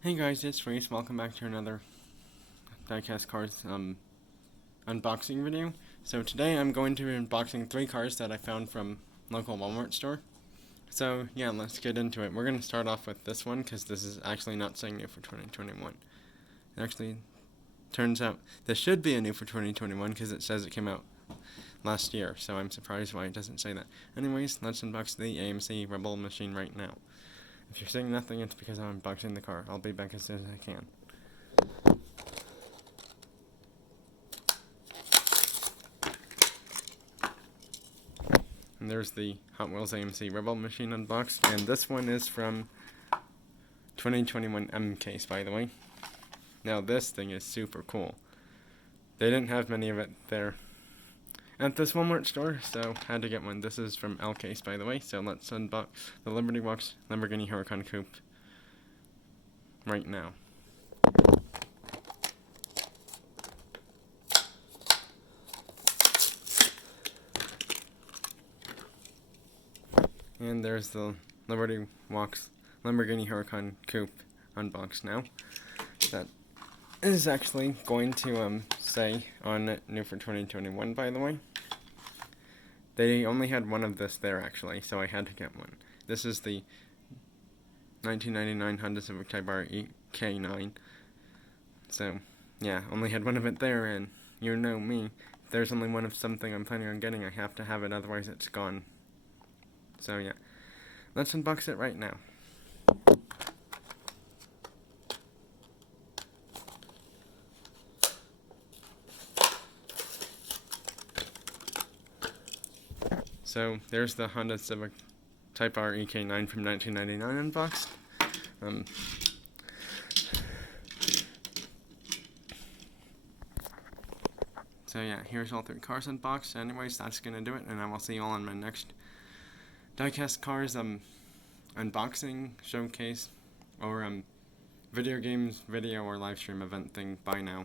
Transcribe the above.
Hey guys, it's Reese. Welcome back to another diecast cards unboxing video. So today I'm going to be unboxing 3 cards that I found from local Walmart store. So yeah, let's get into it. We're going to start off with this one because this is actually not saying new for 2021. It actually turns out this should be a new for 2021 because it says it came out last year. So I'm surprised why it doesn't say that. Anyways, let's unbox the AMC Rebel machine right now. If you're seeing nothing, it's because I'm unboxing the car. I'll be back as soon as I can. And there's the Hot Wheels AMC Rebel machine unboxed. And this one is from 2021 M case, by the way. Now this thing is super cool. They didn't have many of it there at this Walmart store, so had to get one. This is from L case, by the way. So let's unbox the Liberty Box Lamborghini Huracan Coupe right now. And there's the Liberty Box Lamborghini Huracan Coupe unboxed now. That is actually going to say on it new for 2021, by the way. They only had one of this there actually, so I had to get one. This is the 1999 Honda Civic Type R EK9. So yeah, only had one of it there, and you know me. If there's only one of something I'm planning on getting, I have to have it, otherwise it's gone. So yeah, let's unbox it right now. So there's the Honda Civic Type R EK9 from 1999 unboxed. So yeah, here's all 3 cars unboxed. Anyways, that's gonna do it, and I will see you all on my next diecast cars unboxing, showcase, or video games, video, or live stream event thing. Bye now.